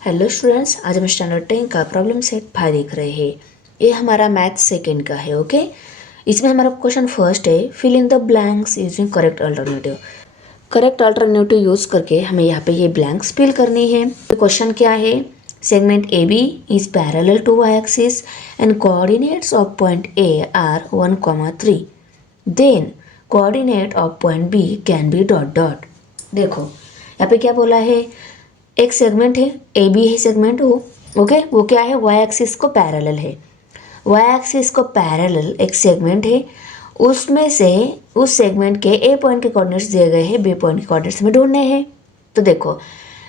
Hello students, आज हम standard 10 का प्रॉब्लम सेट 5 देख रहे हैं। ये हमारा मैथ सेकेंड का है। ओके, इसमें हमारा क्वेश्चन फर्स्ट है, fill in the blanks using correct alternative. Correct alternative use करके हमें यहाँ पे ये ब्लैंक्स फिल करनी है। तो क्वेश्चन क्या है, segment A B is parallel to Y axis and coordinates of point A are 1,3। Then coordinate of point B can be dot dot. देखो यहाँ पे क्या बोला है, एक सेगमेंट है ए बी है सेगमेंट वो। ओके, वो क्या है, वाई एक्सिस को पैरेलल है। वाई एक्सिस को पैरेलल एक सेगमेंट है, उसमें से उस सेगमेंट के ए पॉइंट के कोऑर्डिनेट्स दिए गए हैं, बी पॉइंट के कोऑर्डिनेट्स में ढूंढने हैं। तो देखो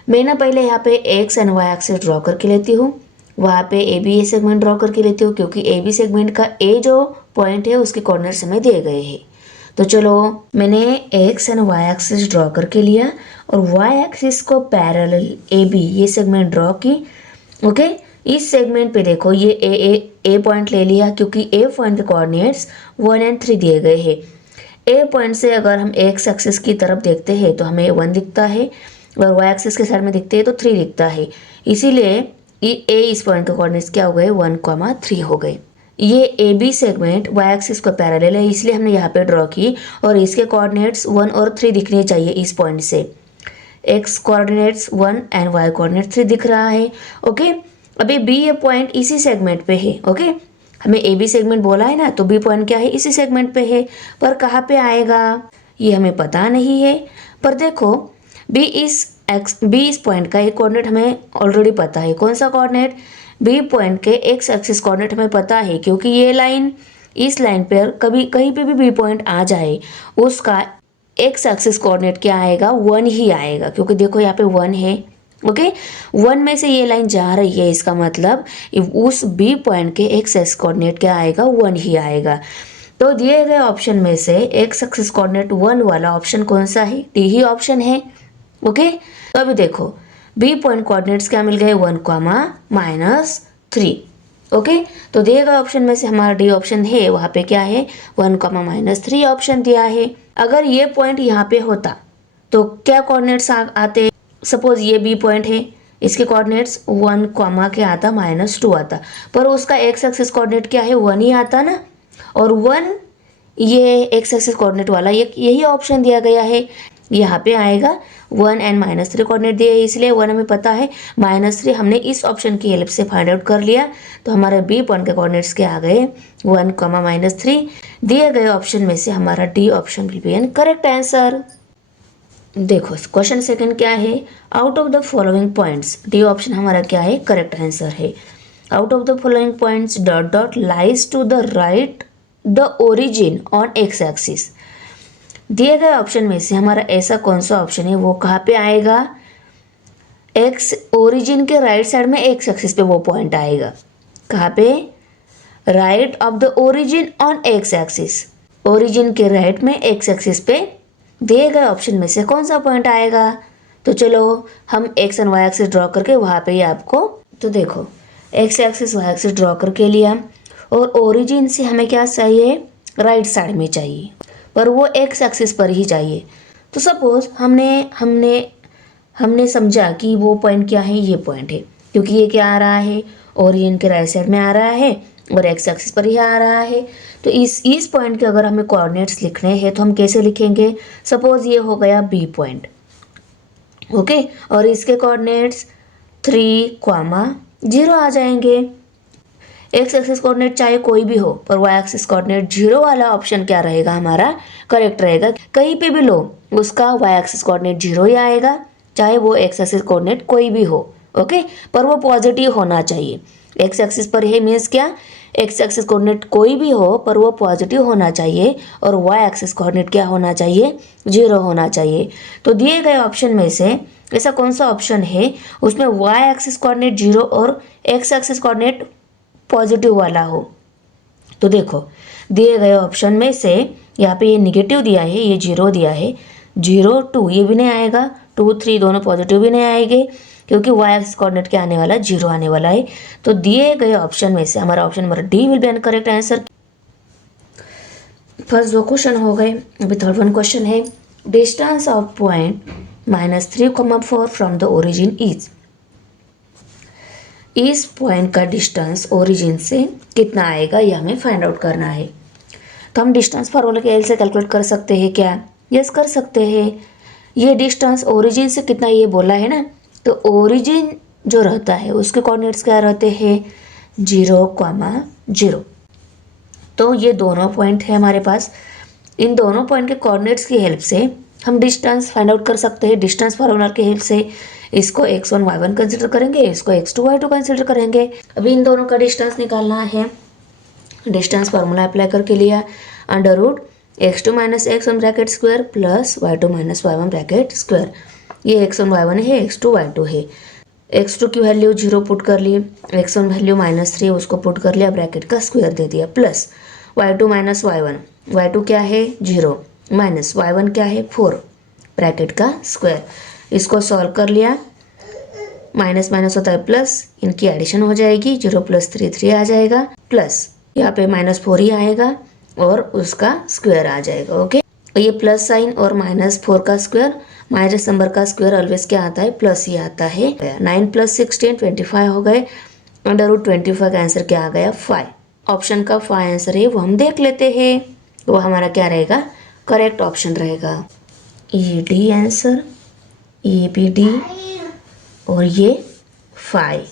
मैं ना पहले यहाँ पे X and Y axis draw करके लेती हूँ, वहाँ पे ए बी सेगमेंट ड्रॉ करके लेती हूँ, क्योंकि ए बी सेगमेंट का ए जो पॉइंट है उसके कोऑर्डिनेट्स हमें दिए गए हैं। तो चलो मैंने X and Y axis draw करके लिया और वाई एक्सिस को पैरेलल ए बी ये सेगमेंट ड्रॉ की। ओके, इस सेगमेंट पे देखो ये ए पॉइंट ले लिया, क्योंकि ए पॉइंट के कोऑर्डिनेट्स 1 और 3 दिए गए हैं। ए पॉइंट से अगर हम एक्स एक्सिस की तरफ देखते हैं तो हमें 1 दिखता है, और वाई एक्सिस के साइड में दिखते हैं तो 3 दिखता है। इसीलिए ए इस पॉइंट के कोऑर्डिनेट्स क्या हो गए, 1,3 हो गए। ये A B segment Y axis को पैरेलल है, इसलिए हमने यहाँ पे ड्रॉ की, और इसके कोऑर्डिनेट्स 1 और 3 दिखने चाहिए इस पॉइंट से। X coordinates 1 and Y coordinate 3 दिख रहा है। ओके, अभी बी ये पॉइंट इसी सेगमेंट पे है। ओके, हमें ए बी सेगमेंट बोला है ना, तो बी पॉइंट क्या है, इसी सेगमेंट पे है, पर कहाँ पे आएगा ये हमें पता नहीं है। पर देखो बी इस पॉइंट का एक कोऑर्डिनेट हमें ऑलरेडी पता है। कौन सा कोऑर्डिनेट, बी पॉइंट के एक्स एक्सिस कोऑर्डिनेट हमें पता है, क्योंकि ये लाइन इस लाइन पर कभी कहीं पे भी बी पॉइंट आ जाए उसका एक्स एक्सिस कोऑर्डिनेट क्या आएगा, 1 ही आएगा, क्योंकि देखो यहाँ पे 1 है। ओके, 1 में से ये लाइन जा रही है, इसका मतलब उस बी पॉइंट के एक्स एक्सिस कोऑर्डिनेट क्या आएगा, 1 ही आएगा। तो दिए गए ऑप्शन में से एक्स एक्सिस कोऑर्डिनेट 1 वाला ऑप्शन कौन सा है, डी ही ऑप्शन है। ओके, तो अभी देखो बी पॉइंट कोऑर्डिनेट्स क्या मिल गए, 1,-3। ओके, तो दिए गए ऑप्शन में से हमारा डी ऑप्शन है, वहाँ पे क्या है, 1,-3 ऑप्शन दिया है। अगर ये पॉइंट यहाँ पे होता तो क्या कोऑर्डिनेट्स आते, सपोज ये बी पॉइंट है, इसके कोऑर्डिनेट्स 1, के आता -2 आता, पर उसका एक्स एक्सिस कोऑर्डिनेट क्या है, 1 ही आता ना, और 1 ये एक्स एक्सिस कोऑर्डिनेट वाला यही ऑप्शन दिया गया है, यहाँ पे आएगा 1 एंड -3 कोऑर्डिनेट दिए, इसलिए 1 हमें पता है, -3 हमने इस ऑप्शन की हेल्प से फाइंड आउट कर लिया। तो हमारे बी पॉइंट के कोऑर्डिनेट्स क्या आ गए, 1, -3। दिए गए ऑप्शन में से हमारा D option will be an correct answer. देखो क्वेश्चन सेकंड क्या है, out of the following points, D option हमारा क्या है, करेक्ट आंसर है। Out of the following points dot dot lies to the right the origin on X axis. दिए गए option में से हमारा ऐसा कौन सा ऑप्शन है, वो कहाँ पे आएगा, एक्स ओरिजिन के राइट साइड में एक्स एक्सिस पे वो पॉइंट आएगा। कहाँ पे, right of the origin on X axis, origin के राइट में एक्स एक्सिस पे दिए गए ऑप्शन में से कौन सा पॉइंट आएगा। तो चलो हम X and Y axis draw करके वहाँ पे ही आपको, तो देखो X axis Y axis draw करके लिया, और ओरिजिन से हमें क्या चाहिए, राइट साइड में चाहिए, पर वो एक्स एक्सिस पर ही चाहिए। तो सपोज हमने समझा कि वो पॉइंट क्या है, ये पॉइंट है, क्योंकि ये क्या आ रहा है, ओरिजिन के राइट साइड में आ रहा है और एक्स एक्सिस पर ही आ रहा है। तो इस पॉइंट के अगर हमें कोऑर्डिनेट्स लिखने हैं तो हम कैसे लिखेंगे, सपोज ये हो गया बी पॉइंट। ओके, और इसके कोऑर्डिनेट्स 3,0 आ जाएंगे। एक्स एक्सिस कोऑर्डिनेट चाहे कोई भी हो, पर वाई एक्सिस कोऑर्डिनेट 0 वाला ऑप्शन क्या रहेगा, हमारा करेक्ट रहेगा। कहीं पे भी लो उसका वाई एक्सिस कोऑर्डिनेट 0 ही आएगा, चाहे वो एक्स एक्सिस कोऑर्डिनेट कोई भी हो। ओके, पर वो पॉजिटिव होना चाहिए। एक्स एक्सिस पर है मीन्स क्या, एक्स एक्सिस कोऑर्डिनेट कोई भी हो पर वो पॉजिटिव होना चाहिए, और वाई एक्सिस कोऑर्डिनेट क्या होना चाहिए, 0 होना चाहिए। तो दिए गए ऑप्शन में से ऐसा कौन सा ऑप्शन है उसमें वाई एक्सिस कोऑर्डिनेट 0 और एक्स एक्सिस कोऑर्डिनेट पॉजिटिव वाला हो। तो देखो दिए गए ऑप्शन में से यहाँ पे ये निगेटिव दिया है, ये 0 दिया है, 0, 2 ये भी नहीं आएगा, 2, 3 दोनों पॉजिटिव भी नहीं आएंगे, क्योंकि वाई एक्सिस कोऑर्डिनेट क्या आने वाला है, 0 आने वाला है। तो दिए गए ऑप्शन में से हमारा option number D will be an correct answer. First 2 question हो गए, अभी थर्ड 1 क्वेश्चन है, distance of point -3, 4 from the origin is. इस पॉइंट का डिस्टेंस ओरिजिन से कितना आएगा ये हमें फाइंड आउट करना है। तो हम डिस्टेंस फार्मूला के हेल्प से कैलकुलेट कर सकते हैं क्या? यस कर सकते हैं। ये डिस्टेंस ओरिजिन से कितना ये बोला है ना, तो ओरिजिन जो रहता है उसके कोऑर्डिनेट्स क्या रहते हैं 0,0। तो ये दोनों पॉइंट है हमारे पास। इन दोनों पॉइंट के कोऑर्डिनेट्स की हेल्प से हम डिस्टेंस फाइंड आउट कर सकते हैं। डिस्टेंस फार्मूला की हेल्प से इसको x1 y1 कंसिडर करेंगे, इसको x2 y2 कंसिडर करेंगे। अभी इन दोनों का डिस्टेंस निकालना है। डिस्टेंस फार्मूला अप्लाई करके लिया under root x2 minus x1 bracket square plus y2 minus y1 bracket square. ये x1 y1 है, x2 y2 है। x2 की वैल्यू 0 पुट कर लिए, x1 वैल्यू -3 उसको पुट कर लिया, ब्रैकेट का स्क्वायर दे दिया, plus y2 minus y1, y2 क्या है 0 माइनस y1 क्या है 4 ब्रैकेट का स्क्वायर। इसको सॉल्व कर लिया, माइनस माइनस होता है प्लस, इनकी एडिशन हो जाएगी, 0 + 3 3 आ जाएगा, प्लस यहाँ पे -4 ही आएगा और उसका स्क्वायर आ जाएगा। ओके, ये प्लस साइन और -4 का स्क्वायर, माइनस नंबर का स्क्वायर ऑलवेज क्या आता है प्लस ही आता है। 9 + 16 25 हो गए, अंडर रूट 25 का आंसर क्या आ गया 5। ऑप्शन का 5 आंसर है वो हम देख लेते हैं, वो हमारा क्या रहेगा करेक्ट ऑप्शन रहेगा। ये डी आंसर, ये भी डी और ये 5।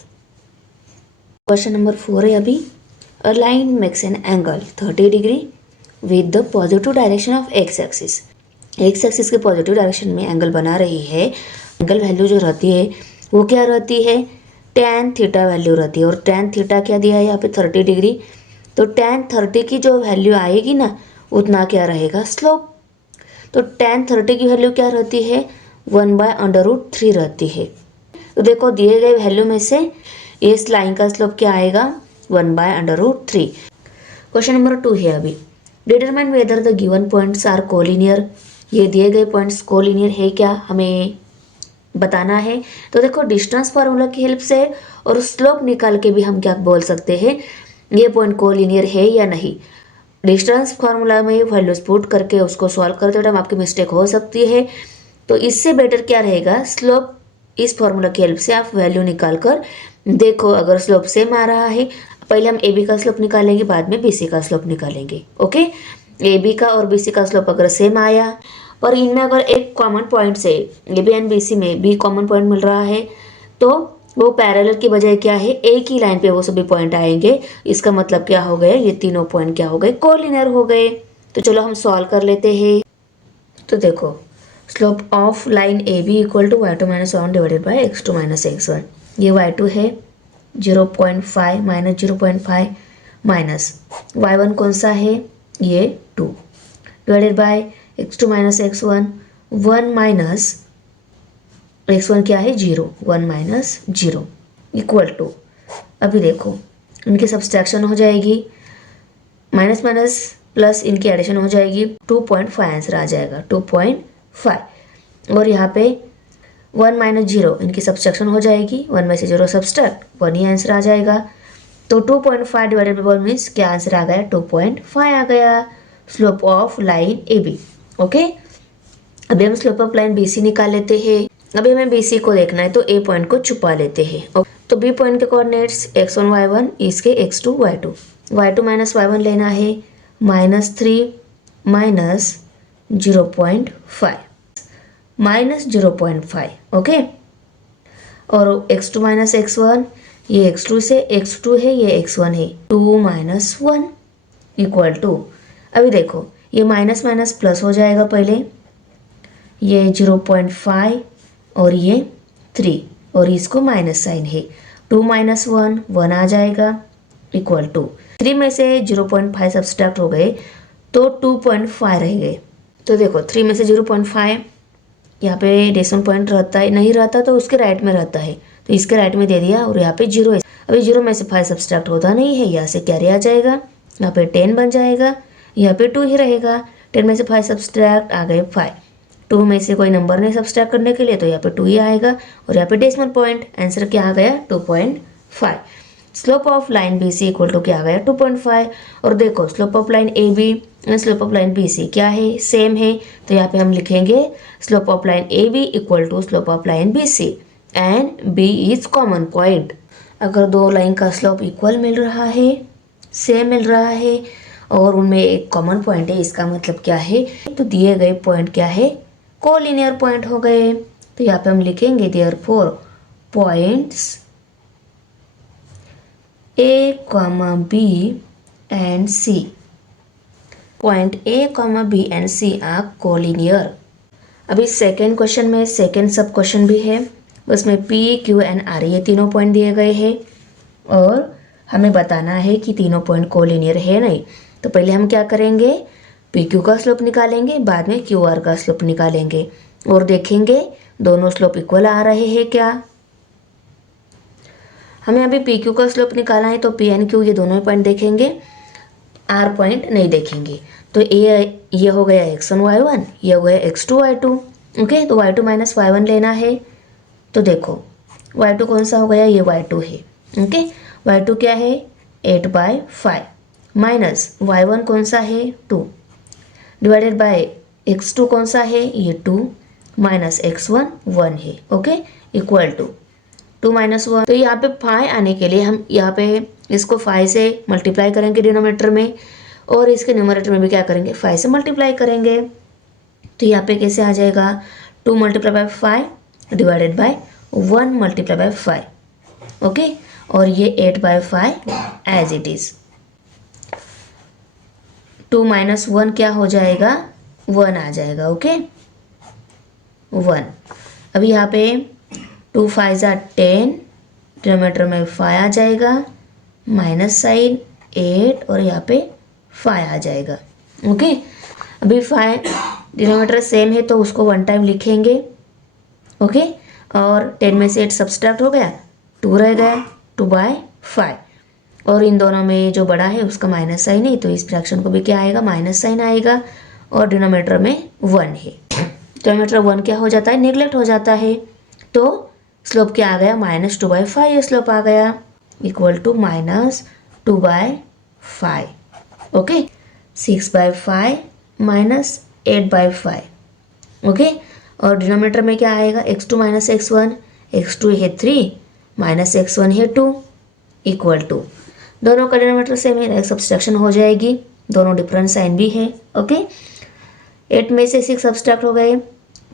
क्वेश्चन नंबर 4 है अभी। A line makes an angle 30 degree with the positive direction of x axis। x axis के पॉजिटिव डायरेक्शन में एंगल बना रही है। एंगल वैल्यू जो रहती है वो क्या रहती है tan थीटा वैल्यू रहती है, और tan थीटा क्या दिया है यहाँ पे 30 डिग्री। तो tan 30 की जो वैल्यू आएगी ना उतना क्या रहेगा स्लोप। तो tan 30 की वैल्यू क्या रहती है 1/√3 रहती है। तो देखो दिए गए वैल्यू में से इस लाइन का स्लोप क्या आएगा 1/√3। क्वेश्चन नंबर 2 है अभी। Determine whether the given points are collinear. ये दिए गए पॉइंट्स कोलिनियर है क्या हमें बताना है। तो देखो डिस्टेंस फार्मूला की हेल्प से और स्लोप निकाल के भी हम क्या बोल सकते हैं ये पॉइंट कोलिनियर है या नहीं। डिस्टेंस फार्मूला में वैल्यूज पुट करके उसको सॉल्व करते टाइम आपकी मिस्टेक हो सकती है, तो इससे बेटर क्या रहेगा स्लोप इस फार्मूला की हेल्प से आप वैल्यू निकाल कर देखो। अगर स्लोप सेम आ रहा है, पहले हम ए बी का स्लोप निकालेंगे, बाद में बी सी का स्लोप निकालेंगे। ओके, ए बी का और बी सी का स्लोप अगर सेम आया और इनमें अगर एक कॉमन पॉइंट से A B and B C में बी कॉमन पॉइंट मिल रहा है तो वो पैरेलल की बजाय क्या है एक ही लाइन पे वो सभी पॉइंट आएंगे। इसका मतलब क्या हो गया ये तीनों पॉइंट क्या हो गए कोलिनियर हो गए। तो चलो हम सॉल्व कर लेते हैं। तो देखो slope of line A B equal to y2 - 1 divided by x2 - x1। ये y2 है 0.5 माइनस 0.5 माइनस y1 कौन सा है ये 2 divided by x2 - x1 1 minus x1 क्या है 0 1 माइनस 0 इक्वल टू, अभी देखो इनकी सब्सट्रैक्शन हो जाएगी, माइनस माइनस प्लस इनकी एडिशन हो जाएगी, 2.5 आंसर आ जाएगा 2.5। और यहाँ पे 1 - 0 इनकी सब्सट्रैक्शन हो जाएगी, 1 में से 0 सब्सट्रैक्ट 1 ही आंसर आ जाएगा। तो 2.5 डिवाइडेड बाय 1 मीन्स क्या आंसर आ गया 2.5 आ गया slope of line A B. Okay, अभी हम slope of line B C निकाल लेते हैं। अभी हमें बी सी को देखना है तो ए पॉइंट को छुपा लेते हैं। तो बी पॉइंट के कोऑर्डिनेट्स x1 y1 इसके x2 y2 y2 minus y1 लेना है -3 माइनस 0.5 माइनस 0.5। ओके, और x2 माइनस x1 ये x2 से x2 है ये x1 है 2 - 1 इक्वल टू, अभी देखो ये माइनस माइनस प्लस हो जाएगा, पहले ये 0.5 और ये 3 और इसको माइनस साइन है 2 - 1 1 आ जाएगा इक्वल टू 3 में से 0.5 सब्सट्रैक्ट हो गए तो 2.5 रह गए। तो देखो 3 में से 0.5 यहाँ पे डेसिमल पॉइंट रहता है, नहीं रहता तो उसके राइट में रहता है, तो इसके राइट में दे दिया और यहाँ पे 0 है। अभी 0 में से 5 सब्सट्रैक्ट होता नहीं है, यहाँ से कैरी आ जाएगा, यहाँ पे 10 बन जाएगा, यहाँ पे 2 ही रहेगा। 10 में से 5 सब्सट्रैक्ट आ गए 5, 2 में से कोई नंबर नहीं सब्सट्रैक्ट करने के लिए तो यहाँ पे 2 ही आएगा और यहाँ पे डेसिमल पॉइंट, आंसर क्या आ गया 2.5। Slope of line B C equal to क्या आ गया 2.5। और देखो slope of line A B and slope of line B C क्या है सेम है, तो यहाँ पे हम लिखेंगे slope of line A B equal to slope of line B C and B is common point. अगर दो लाइन का स्लोप इक्वल मिल रहा है, सेम मिल रहा है और उनमें एक कॉमन पॉइंट है, इसका मतलब क्या है, तो दिए गए पॉइंट क्या है, कोलिनियर पॉइंट हो गए। तो यहाँ पे हम लिखेंगे therefore points A comma B and C, point A comma B and C are collinear. अभी सेकेंड क्वेश्चन में सेकेंड सब क्वेश्चन भी है, उसमें पी क्यू एंड आर ये तीनों पॉइंट दिए गए हैं और हमें बताना है कि तीनों पॉइंट कोलिनियर है नहीं। तो पहले हम क्या करेंगे, पी क्यू का स्लोप निकालेंगे, बाद में क्यू आर का स्लोप निकालेंगे और देखेंगे दोनों स्लोप इक्वल आ रहे हैं क्या। हमें अभी पी क्यू का स्लोप निकालना है तो पी एंड क्यू ये दोनों पॉइंट देखेंगे, आर पॉइंट नहीं देखेंगे। तो ये हो गया x1 y1, ये हो गया x2 y2। ओके, तो y2 माइनस y1 लेना है। तो देखो y2 कौन सा हो गया, ये y2 है। ओके, y2 क्या है 8/5 माइनस y1 कौन सा है 2 डिवाइडेड बाय x2 कौन सा है ये 2 माइनस x1 1 है। Okay, equal to 2 minus 1। तो यहाँ पे 5 आने के लिए हम यहाँ पे इसको 5 से मल्टीप्लाई करेंगे डिनोमिनेटर में और इसके न्यूमरेटर में भी क्या करेंगे 5 से मल्टीप्लाई करेंगे। तो यहाँ पे कैसे आ जाएगा 2 multiply by 5 divided by 1 multiply by 5। Okay, और ये 8/5 एज इट इज। 2 माइनस 1 क्या हो जाएगा 1 आ जाएगा। ओके 1। अभी यहाँ पे 2 5 10 डिनोमिनेटर में 5 आ जाएगा, माइनस साइन 8 और यहाँ पे 5 आ जाएगा। ओके, अभी 5 डिनोमिनेटर सेम है तो उसको 1 टाइम लिखेंगे। ओके, और 10 में से 8 सब्सट्रैक्ट हो गया, 2 रह गया, 2/5 और इन दोनों में जो बड़ा है उसका माइनस साइन है तो इस फ्रैक्शन को भी क्या आएगा माइनस साइन आएगा और डिनोमिनेटर में 1 है। डिनोमिनेटर 1 क्या हो जाता है नेग्लेक्ट हो जाता है, तो स्लोप क्या आ गया -2/5 ये स्लोप आ गया equal to -2/5। Okay, 6/5 minus 8/5। Okay, और डिनोमिनेटर में क्या आएगा x2 माइनस x1, x2 है 3 माइनस x1 है 2 इक्वल टू, दोनों का डिनोमिनेटर सेम है, सब्सट्रैक्शन हो जाएगी, दोनों डिफरेंट साइन भी है। ओके, 8 में से 6 सब्सट्रैक्ट हो गए,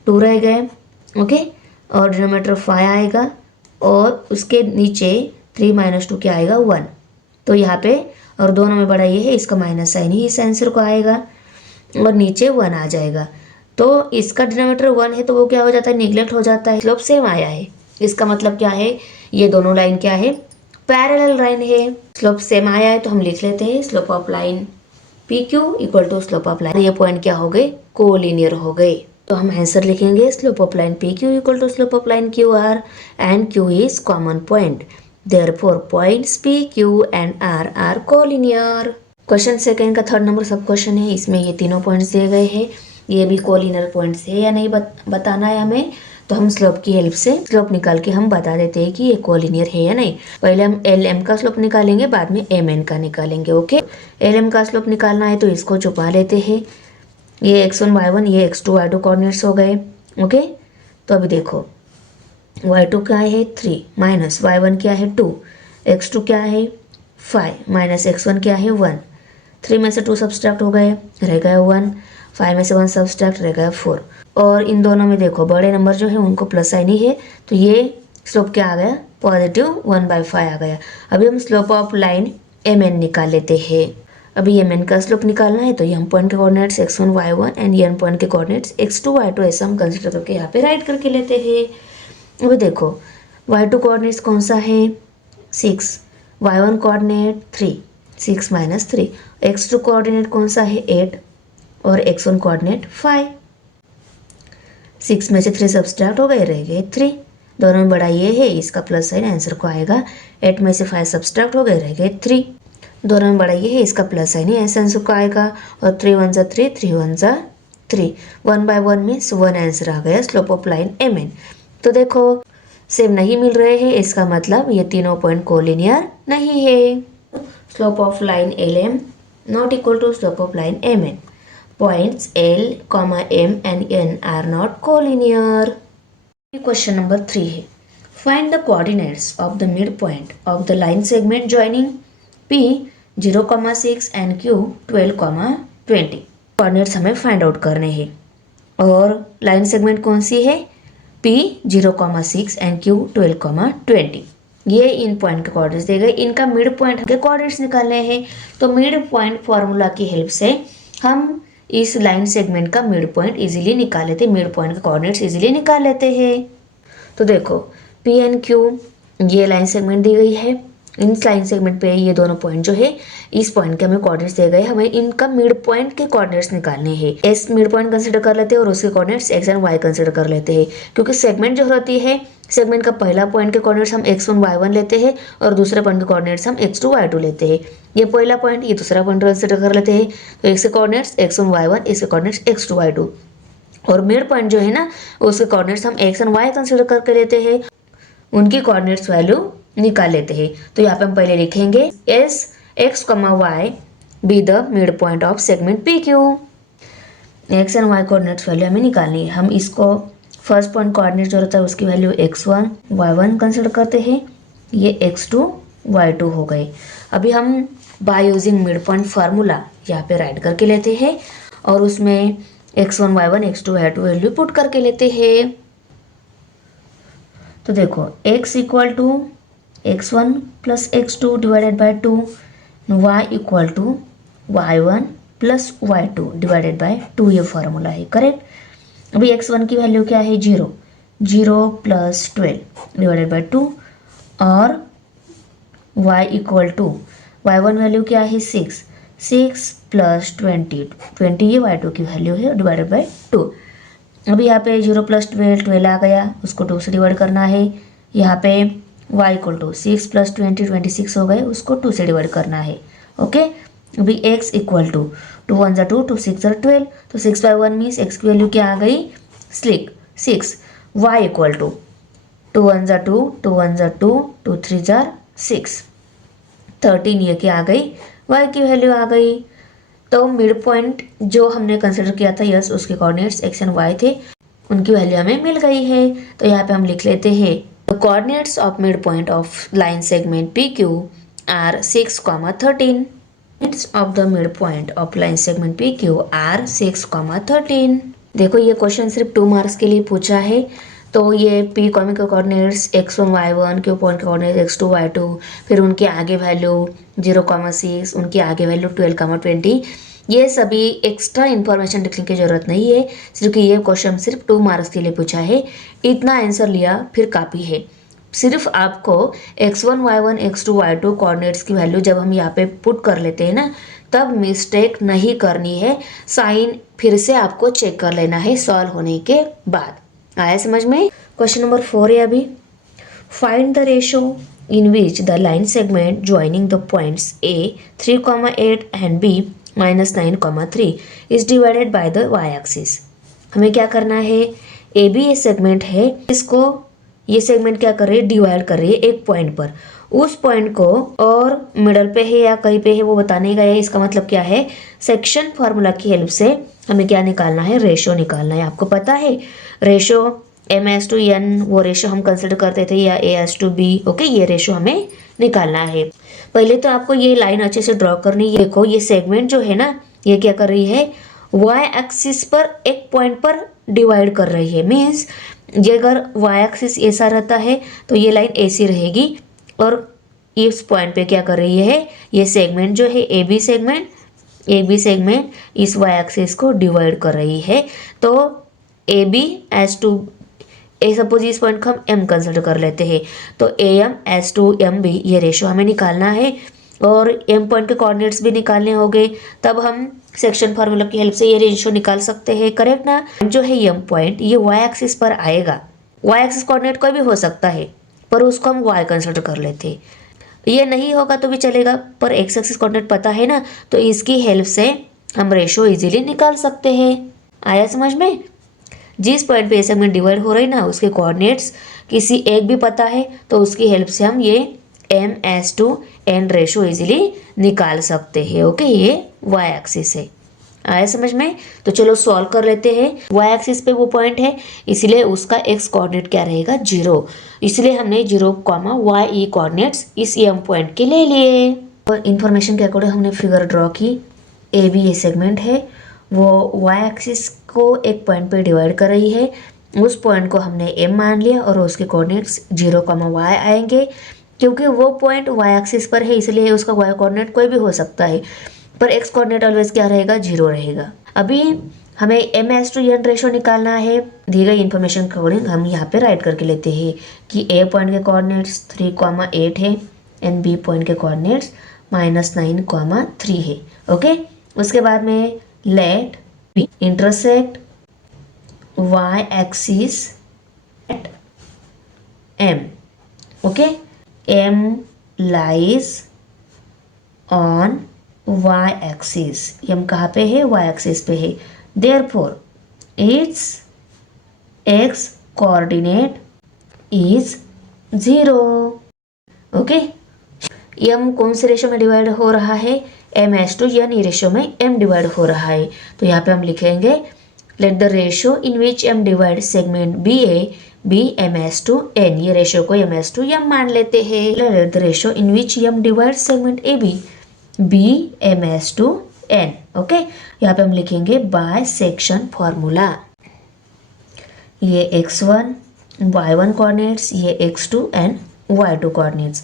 2 रह गए। ओके, और डिनोमिनेटर 5 आएगा और उसके नीचे 3 माइनस 2 क्या आएगा 1। तो यहाँ पे और दोनों में बड़ा ये है, इसका माइनस साइन ही इस आंसर को आएगा और नीचे 1 आ जाएगा। तो इसका डिनोमिनेटर 1 है तो वो क्या हो जाता है निगलेक्ट हो जाता है, स्लोप सेम आया है। इसका मतलब क्या है, ये दोनों लाइन क्या है पैरेलल लाइन है। स्लोप सेम आया है तो हम लिख लेते हैं slope of line P Q equal to slope of line, ये पॉइंट क्या हो गए कोलिनियर हो गए। तो हम आंसर लिखेंगे slope of line P Q equal to slope of line Q R and Q is common point, therefore points P Q and R are collinear. Question second का थर्ड नंबर सब क्वेश्चन है, इसमें ये तीनों points दिए गए हैं, ये भी कोलिनियर पॉइंट्स है या नहीं बताना है हमें। तो हम स्लोप की हेल्प से स्लोप निकाल के हम बता देते हैं कि ये कोलिनियर है या नहीं। पहले हम एल एम का स्लोप निकालेंगे, बाद में एम एन का निकालेंगे। ओके, एल एम का स्लोप निकालना है तो इसको छुपा लेते हैं, ये x1 y1 ये x2 y2 कोऑर्डिनेट्स हो गए। ओके, तो अभी देखो y2 क्या है 3 माइनस y1 क्या है 2, x2 क्या है 5 माइनस x1 क्या है 1। 3 में से 2 सब्सट्रैक्ट हो गए, रह गया 1, 5 में से 1 सब्सट्रैक्ट रह गया 4। और इन दोनों में देखो बड़े नंबर जो है उनको प्लस साइन ही है, तो ये स्लोप क्या आ गया पॉजिटिव 1/5 आ गया। अभी हम slope of line M N निकाल लेते हैं। अभी एम एन का स्लोप निकालना है तो एम पॉइंट के coordinates x1 y1 and N point के कोऑर्डिनेट्स x2 y2 ऐसा हम कंसिडर करके यहाँ पे राइट करके लेते हैं। अभी देखो y2 कोऑर्डिनेट्स कौन सा है 6, y1 coordinate 3 6 minus 3, x2 coordinate कौन सा है 8 और x1 कोऑर्डिनेट 5। 6 में से 3 सब्सट्रैक्ट हो गए, रह गए 3, दोनों में बड़ा ये है, इसका प्लस साइन आंसर को आएगा। 8 में से 5 सब्सट्रैक्ट हो गए, रह गए 3, दोनों में बड़ा ये है, इसका प्लस साइन ही ऐसा आंसर को आएगा। और 3 1 जा 3 3 1 जा 3, 1/1 मीन्स 1 आंसर आ गया slope of line M N. तो देखो सेम नहीं मिल रहे हैं, इसका मतलब ये तीनों पॉइंट कोलिनियर नहीं है। Slope of line L M not equal to slope of line M N, points L comma M and N are not collinear. Question number 3 है, Find the coordinates of the midpoint of the line segment joining P 0,6 and Q 12,20। Coordinates हमें find out करने हैं और line segment कौन सी है, P 0,6 and Q 12,20। ये इन point के coordinates दे गए, इनका मिड पॉइंट के कोऑर्डिनेट्स निकालने हैं। तो मिड पॉइंट फॉर्मूला की हेल्प से हम इस लाइन सेगमेंट का मिड पॉइंट इजीली निकाल लेते हैं, मिड पॉइंट के कोऑर्डिनेट्स इजीली निकाल लेते हैं। तो देखो P एंड Q ये लाइन सेगमेंट दी गई है, इन लाइन सेगमेंट पे ये दोनों पॉइंट जो है इस पॉइंट के हमें कोऑर्डिनेट्स दिए गए, हमें इनका मिड पॉइंट के कोऑर्डिनेट्स निकालने हैं। एस मिड पॉइंट कंसीडर कर लेते हैं और उसके coordinates X and Y consider कर लेते हैं, क्योंकि सेगमेंट जो होती है सेगमेंट का पहला पॉइंट के कोऑर्डिनेट्स हम x1 y1 लेते हैं और दूसरे पॉइंट के कोऑर्डिनेट्स हम x2 y2 लेते हैं। ये पहला पॉइंट, ये दूसरा पॉइंट कंसीडर कर लेते हैं, तो x के कोऑर्डिनेट्स x1 y1, इसके कोऑर्डिनेट्स x2 y2 और मिड पॉइंट जो है ना उसके कोऑर्डिनेट्स हम x एंड y कंसीडर करके लेते हैं, उनकी कोऑर्डिनेट्स वैल्यू निकाल लेते हैं। तो यहाँ पे हम पहले लिखेंगे S X y be the mid point of segment P Q. X and Y coordinates value हमें निकालनी है। हम इसको फर्स्ट पॉइंट कोऑर्डिनेट जो रहता है उसकी वैल्यू x1 y1 कंसिडर करते हैं, ये x2 y2 हो गए। अभी हम by using mid point formula यहाँ पे राइट करके लेते हैं और उसमें x1 y1 x2 y2 value put करके लेते हैं। तो देखो x equal to x1 plus x2 divided by 2, y equal to y1 plus y2 divided by 2, ये फार्मूला है, करेक्ट। अभी x1 की वैल्यू क्या है 0, 0 प्लस 12 डिवाइडेड बाय 2 और y equal to y1 value क्या है 6, 6 प्लस 20, 20 ये y2 की वैल्यू है डिवाइडेड बाय 2। अभी यहाँ पे 0 प्लस 12 12 आ गया, उसको 2 से डिवाइड करना है। यहाँ पे y इक्वल टू 6 प्लस 20 26 हो गए, उसको 2 से डिवाइड करना है, ओके। अभी x इक्वल टू 2 1 जा 2, 2 6 जा 12, तो 6 बाय 1 मीन्स x की वैल्यू क्या आ गई 6। y इक्वल टू 2 1 जा 2, 2 1 जा 2, 2 3 जा 6, 13 ये क्या आ गई y की वैल्यू आ गई। तो मिड पॉइंट जो हमने कंसिडर किया था यस उसके कोऑर्डिनेट्स x एंड y थे, उनकी वैल्यू हमें मिल गई है। तो यहाँ पे हम लिख लेते हैं the coordinates of mid point of line segment PQ are 6, 13। Of the mid point of line segment PQ are 6, 13। देखो ये क्वेश्चन सिर्फ 2 मार्क्स के लिए पूछा है। तो ये P कॉमिक के coordinates x1 y1, Q point के कोऑर्डिनेट्स x2 y2, फिर उनके आगे वैल्यू 0,6, उनकी आगे वैल्यू 12,20, ये सभी एक्स्ट्रा इन्फॉर्मेशन लिखने की जरूरत नहीं है, सिर्फ ये क्वेश्चन सिर्फ 2 मार्क्स के लिए पूछा है। इतना आंसर लिया फिर काफ़ी है। सिर्फ आपको x1 y1 x2 y2 coordinates की वैल्यू जब हम यहाँ पे पुट कर लेते हैं ना, तब मिस्टेक नहीं करनी है, साइन फिर से आपको चेक कर लेना है सॉल्व होने के बाद। आया समझ में? क्वेश्चन नंबर 4 है अभी। Find the ratio in which the line segment joining the points A 3,8 and B -9,3 is divided by the y axis. हमें क्या करना है, AB ये सेगमेंट है, इसको ये सेगमेंट क्या कर रही है डिवाइड कर रही है एक पॉइंट पर, उस पॉइंट को और मिडल पे है या कहीं पे है वो बताने गया है। इसका मतलब क्या है, सेक्शन फार्मूला की हेल्प से हमें क्या निकालना है, रेशो निकालना है। आपको पता है रेशो M/N वो रेशो हम कंसिडर करते थे, या A/B, ओके, ये रेशो हमें निकालना है। पहले तो आपको ये लाइन अच्छे से ड्रॉ करनी है। देखो ये सेगमेंट जो है ना ये क्या कर रही है, y एक्सिस पर एक पॉइंट पर डिवाइड कर रही है। मीन्स ये अगर y एक्सिस ऐसा रहता है तो ये लाइन ऐसी रहेगी और इस पॉइंट पे क्या कर रही है, ये सेगमेंट जो है AB सेगमेंट इस y एक्सिस को डिवाइड कर रही है। तो AB/to सपोज इस पॉइंट को हम M कंसिडर कर लेते हैं, तो AM/to MB ये रेशो हमें निकालना है और M पॉइंट के कोऑर्डिनेट्स भी निकालने होंगे, तब हम सेक्शन फार्मूला की हेल्प से ये रेशो निकाल सकते हैं, करेक्ट ना। जो है M पॉइंट ये y एक्सिस पर आएगा, y एक्सिस कोऑर्डिनेट कोई भी हो सकता है पर उसको हम y कंसिडर कर लेते हैं। ये नहीं होगा तो भी चलेगा, पर x एक्सिस कोऑर्डिनेट पता है ना, तो इसकी हेल्प से हम रेशो इजीली निकाल सकते हैं। आया समझ में? जिस पॉइंट पे सेगमेंट डिवाइड हो रही ना उसके कोऑर्डिनेट्स किसी एक भी पता है तो उसकी हेल्प से हम ये M/N रेशो इजीली निकाल सकते हैं, ओके। ये y एक्सिस है, आया समझ में? तो चलो सॉल्व कर लेते हैं। वाई एक्सिस पे वो पॉइंट है, इसलिए उसका एक्स कोऑर्डिनेट क्या रहेगा, 0। इसलिए हमने 0, वाई ई कोऑर्डिनेट्स इस एम पॉइंट के ले लिए। और इन्फॉर्मेशन के अकॉर्डिंग हमने फिगर ड्रॉ की। ए बी ये सेगमेंट है, वो वाई एक्सिस को एक पॉइंट पे डिवाइड कर रही है। उस पॉइंट को हमने एम मान लिया और उसके कोऑर्डिनेट्स 0, वाई आएंगे। क्योंकि वो पॉइंट वाई एक्सिस पर है इसलिए उसका वाई कोऑर्डिनेट कोई भी हो सकता है, पर एक्स कोऑर्डिनेट ऑलवेज क्या रहेगा, 0 रहेगा। अभी हमें MS/n रेशो निकालना है। दी गई इन्फॉर्मेशन के अकॉर्डिंग हम यहाँ पे राइट करके लेते हैं कि ए पॉइंट के कोऑर्डिनेट्स 3, 8 है एंड बी पॉइंट के कोऑर्डिनेट्स -9, 3 है। ओके, उसके बाद में let B intersect Y axis at M. Okay, M lies on Y axis, M कहाँ पे है, वाई एक्सिस पे है। Therefore its X coordinate is 0। Okay, M कौन से रेशो में डिवाइड हो रहा है, MS/n रेशो में m डिवाइड हो रहा है। तो यहाँ पे हम लिखेंगे let the ratio in which m divide segment BA be MS/n। ये रेशो को MS/m मान लेते हैं। Let the ratio in which m divide segment AB be MS/n। Okay, यहाँ पे हम लिखेंगे बाय सेक्शन फॉर्मूला। ये x1 y1 कोऑर्डिनेट्स, ये x2 एंड y2 कोऑर्डिनेट्स।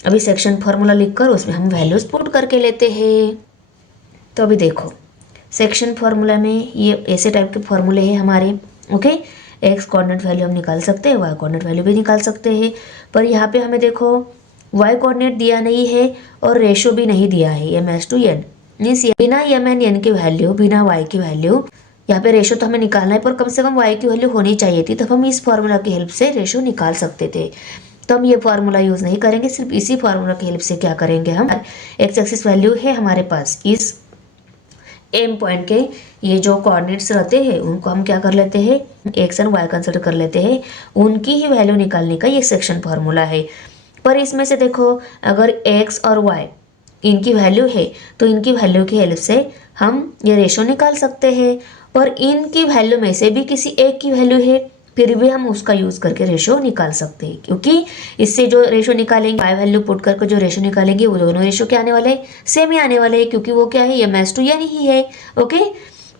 अभी सेक्शन फॉर्मूला लिखकर उसमें हम वैल्यूज पुट करके लेते हैं। तो अभी देखो सेक्शन फॉर्मूला में ये ऐसे टाइप के फॉर्मूले हैं हमारे। ओके, एक्स कोऑर्डिनेट वैल्यू हम निकाल सकते हैं, वाई कोऑर्डिनेट वैल्यू भी निकाल सकते हैं। पर यहाँ पे हमें देखो वाई कोऑर्डिनेट दिया नहीं है और रेशो भी नहीं दिया है MS/n। मीन्स बिना m एंड n की वैल्यू, बिना y की वैल्यू, यहाँ पे रेशो तो हमें निकालना है पर कम से कम y की वैल्यू होनी चाहिए थी, तब हम इस फॉर्मूला की हेल्प से रेशो निकाल सकते थे। तो हम ये फार्मूला यूज़ नहीं करेंगे, सिर्फ इसी फार्मूला की हेल्प से क्या करेंगे, हम एक्स एक्सिस वैल्यू है हमारे पास, इस एम पॉइंट के ये जो कोऑर्डिनेट्स रहते हैं उनको हम क्या कर लेते हैं, एक्स एंड वाई कंसिडर कर लेते हैं, उनकी ही वैल्यू निकालने का ये सेक्शन फार्मूला है। पर इसमें से देखो अगर एक्स और वाई इनकी वैल्यू है तो इनकी वैल्यू की हेल्प से हम ये रेशो निकाल सकते हैं, और इनकी वैल्यू में से भी किसी एक की वैल्यू है फिर भी हम उसका यूज़ करके रेशो निकाल सकते हैं। क्योंकि इससे जो रेशो निकालेंगे, वाई वैल्यू पुट करके जो रेशो निकालेंगे वो दोनों रेशो क्या आने वाले हैं, सेम ही आने वाले हैं, क्योंकि वो क्या है, MS/n ही है। ओके,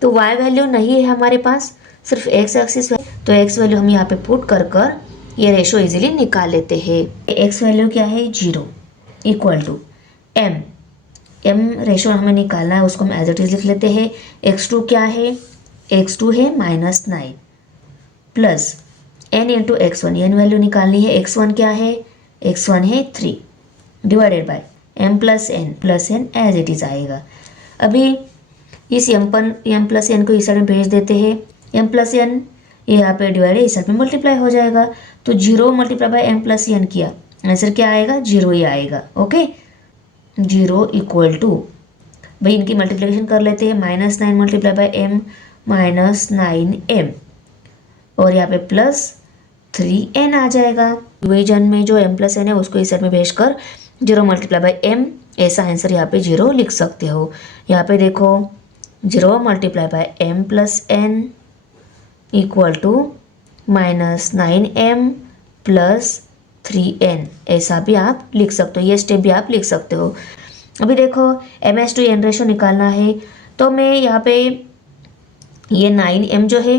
तो वाई वैल्यू नहीं है हमारे पास, सिर्फ एक्स एक्सिस है, तो एक्स वैल्यू हम यहाँ पे पुट कर ये रेशो इजीली निकाल लेते हैं। एक्स वैल्यू क्या है, 0 इक्वल टू एम रेशो हमें निकालना है, उसको हम एज इट इज लिख लेते हैं। x2 क्या है, x2 है -9 plus n into x1, n value निकालनी है। x1 क्या है, x1 है 3 divided by m plus n as it is आएगा। अभी इस m प्लस n को इस साइड में भेज देते हैं। m प्लस n यहाँ पे डिवाइड है, इस साइड में मल्टीप्लाई हो जाएगा, तो 0 multiply by m plus n किया, आंसर क्या आएगा, 0 ही आएगा। ओके, 0 इक्वल टू, भाई इनकी मल्टीप्लिकेशन कर लेते हैं, -9 मल्टीप्लाई बाय m -9m और यहाँ पे प्लस 3n आ जाएगा। डिवीजन में जो m प्लस n है उसको इस साइड में भेजकर 0 मल्टीप्लाई बाय m, ऐसा आंसर यहाँ पे 0 लिख सकते हो। यहाँ पे देखो 0 multiply by m plus n equal to -9m plus 3n, ऐसा भी आप लिख सकते हो, ये स्टेप भी आप लिख सकते हो। अभी देखो MS/n रेशो निकालना है, तो मैं यहाँ पे ये 9m जो है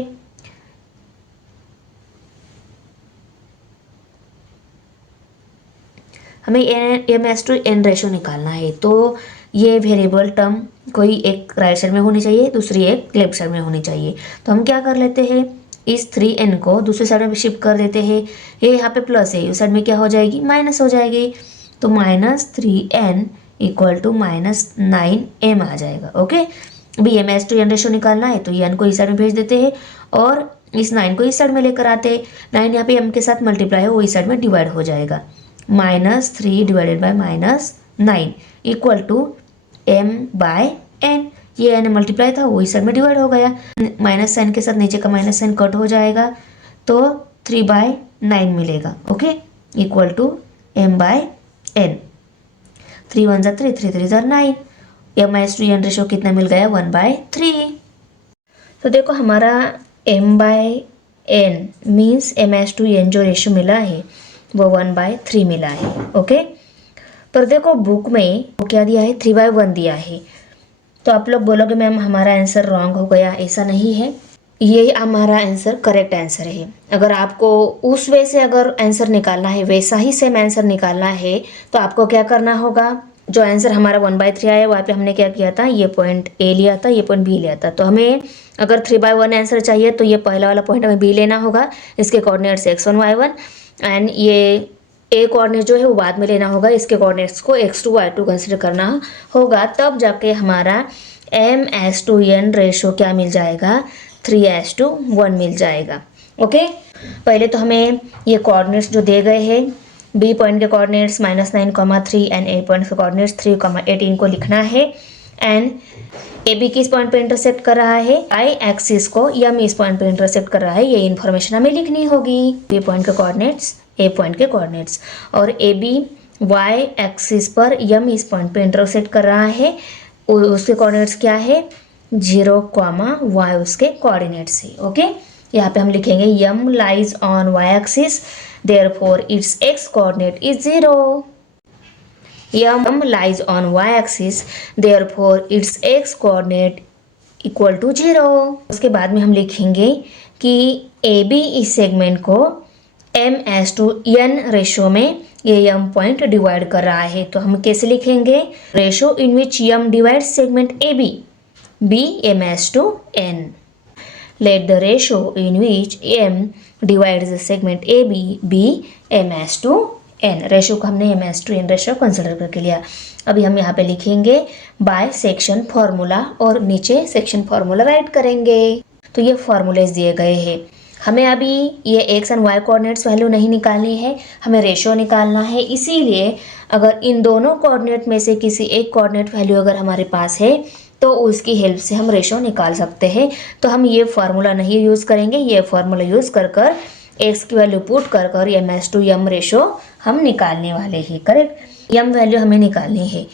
हमें MS/n रेशो निकालना है, तो ये वेरिएबल टर्म कोई एक राइट साइड में होनी चाहिए, दूसरी एक लेफ्ट साइड में होनी चाहिए। तो हम क्या कर लेते हैं, इस 3n को दूसरी साइड में शिफ्ट कर देते हैं। ये यहाँ पे प्लस है, इस साइड में क्या हो जाएगी, माइनस हो जाएगी, तो -3n इक्वल टू -9m आ जाएगा। ओके, अभी MS/n रेशो निकालना है, तो ये n को इस साइड में भेज देते हैं और इस 9 को इस साइड में लेकर आते हैं। 9 यहाँ पे m के साथ मल्टीप्लाई है, वो इस साइड में डिवाइड हो जाएगा, -3 divided bye -9 equal to m/n। ये n मल्टीप्लाई था, वो इस साइड में डिवाइड हो गया, माइनस साइन के साथ नीचे का माइनस साइन कट हो जाएगा, तो 3/9 मिलेगा। Okay, equal to m/n। 3 1 जा 3, 3 3 जा 9 M/n रेशो कितना मिल गया 1/3। तो देखो हमारा m/n मीन्स M/n जो रेशो मिला है वो 1/3 मिला है। ओके, पर देखो बुक में वो क्या दिया है 3/1 दिया है। तो आप लोग बोलोगे मैम हमारा आंसर रॉन्ग हो गया, ऐसा नहीं है, ये हमारा आंसर करेक्ट आंसर है। अगर आपको उस वे से अगर आंसर निकालना है, वैसा ही सेम आंसर निकालना है, तो आपको क्या करना होगा, जो आंसर हमारा 1/3 आया वहाँ पे हमने क्या किया था, ये पॉइंट ए लिया था, ये पॉइंट बी लिया था। तो हमें अगर 3/1 आंसर चाहिए तो ये पहला वाला पॉइंट हमें बी लेना होगा, इसके कोऑर्डिनेट्स x1 y1, एंड ये ए कोऑर्डिनेट जो है वो बाद में लेना होगा, इसके कोऑर्डिनेट्स को x2 y2 कंसिडर करना होगा, तब जाके हमारा M/n रेशो क्या मिल जाएगा 3:1 मिल जाएगा। ओके, पहले तो हमें ये कोऑर्डिनेट्स जो दे गए हैं, बी पॉइंट के कोऑर्डिनेट्स -9, 3 एंड ए पॉइंट के कोऑर्डिनेट्स 3, 18 को लिखना है। एंड ए बी किस पॉइंट पे इंटरसेक्ट कर रहा है, आई एक्सिस को, यम इस पॉइंट पे इंटरसेक्ट कर रहा है, ये इन्फॉर्मेशन हमें लिखनी होगी। बी पॉइंट के कोऑर्डिनेट्स, ए पॉइंट के कोऑर्डिनेट्स, और ए बी वाई एक्सिस पर यम इस पॉइंट पे इंटरसेक्ट कर रहा है, उसके कोऑर्डिनेट्स क्या है 0, y उसके कोऑर्डिनेट्स है। ओके, यहाँ पे हम लिखेंगे M lies on Y axis, therefore its x coordinate is 0। M lies on Y axis, therefore its x coordinate equal to 0। उसके बाद में हम लिखेंगे कि ए बी इस सेगमेंट को M/n रेशो में ये यम पॉइंट डिवाइड कर रहा है। तो हम कैसे लिखेंगे, ratio in which M divide segment A B, B M/n. Let the ratio in which m divides the segment AB be M/n. Ratio को हमने M/n रेशो कंसिडर करके लिया। अभी हम यहाँ पे लिखेंगे बाय सेक्शन फॉर्मूला और नीचे सेक्शन फॉर्मूला राइट करेंगे। तो ये फॉर्मूलेज दिए गए हैं। हमें अभी ये X and Y coordinates value नहीं निकालनी है, हमें रेशो निकालना है। इसीलिए अगर इन दोनों कोऑर्डिनेट में से किसी एक कोऑर्डिनेट वैल्यू अगर हमारे पास है तो उसकी हेल्प से हम रेशो निकाल सकते हैं। तो हम ये फार्मूला नहीं यूज़ करेंगे, ये फार्मूला यूज़ कर कर एक्स की वैल्यू पुट कर कर M/m रेशो हम निकालने वाले हैं। करेक्ट, यम वैल्यू हमें निकालनी है।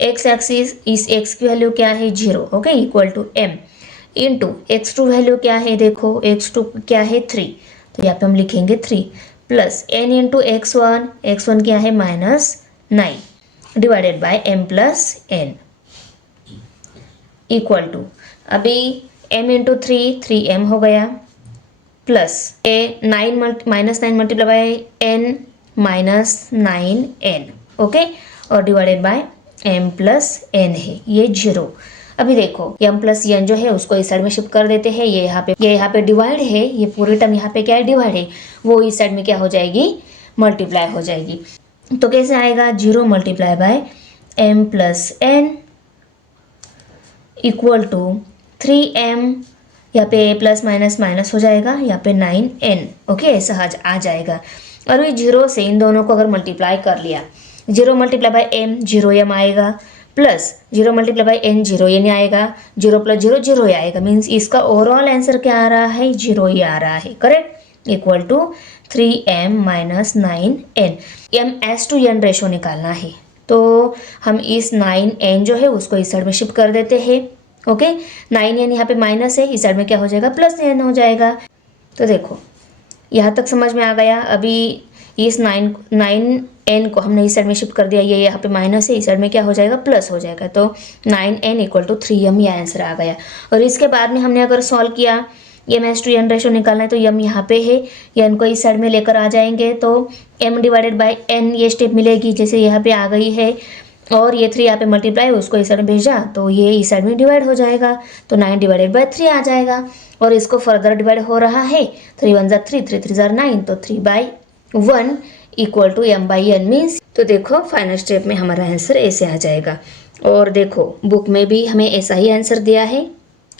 एक्स एक्सिस, इस एक्स की वैल्यू क्या है 0, okay, equal to m into x2 value क्या है, देखो x2 क्या है 3, तो यहाँ पे हम लिखेंगे 3 प्लस n इंटू x1 क्या है -9 divided by m plus n equal to, अभी m इंटू 3m हो गया, plus -9 multiply by n -9n, okay, और divided by m plus n है, ये 0। अभी देखो m प्लस n जो है उसको इस साइड में शिफ्ट कर देते हैं, ये यहाँ पे डिवाइड है, ये पूरी टर्म यहाँ पे क्या है डिवाइड है, वो इस साइड में क्या हो जाएगी मल्टीप्लाई हो जाएगी। तो कैसे आएगा 0 multiply by m plus n equal to 3m, यहाँ पे प्लस माइनस माइनस हो जाएगा, यहाँ पे 9n, ओके, ऐसा आ जाएगा। और ये 0 से इन दोनों को अगर मल्टीप्लाई कर लिया, 0 मल्टीप्लाई बाय m 0m आएगा, plus 0 multiply by n 0n आएगा, 0 प्लस 0 0 ही आएगा, मीन्स इसका ओवरऑल आंसर क्या आ रहा है 0 ही आ रहा है। Correct, equal to 3m minus 9n। M/n ratio निकालना है, तो हम इस 9n जो है उसको इस साइड में शिफ्ट कर देते हैं। ओके, 9n यहाँ पे माइनस है, इस साइड में क्या हो जाएगा प्लस n हो जाएगा। तो देखो यहाँ तक समझ में आ गया। अभी इस 9n को हमने इस साइड में शिफ्ट कर दिया, ये यहाँ पे माइनस है, इस साइड में क्या हो जाएगा प्लस हो जाएगा, तो 9n इक्वल टू 3m, ये आंसर आ गया। और इसके बाद में हमने अगर सॉल्व किया, M/n रेशो निकालना है, तो m यहाँ पे है, n को इस साइड में लेकर आ जाएंगे तो m डिवाइडेड बाय n ये स्टेप मिलेगी, जैसे यहाँ पे आ गई है, और ये 3 यहाँ पे मल्टीप्लाई उसको इस साइड में भेजा तो ये इस साइड में डिवाइड हो जाएगा, तो 9 डिवाइडेड बाय 3 आ जाएगा। और इसको फर्दर डिवाइड हो रहा है, 3 1 3, 3 3 9, तो 3/1 इक्वल टू m/n मीन्स। तो देखो फाइनल स्टेप में हमारा आंसर ऐसे आ जाएगा। और देखो बुक में भी हमें ऐसा ही आंसर दिया है,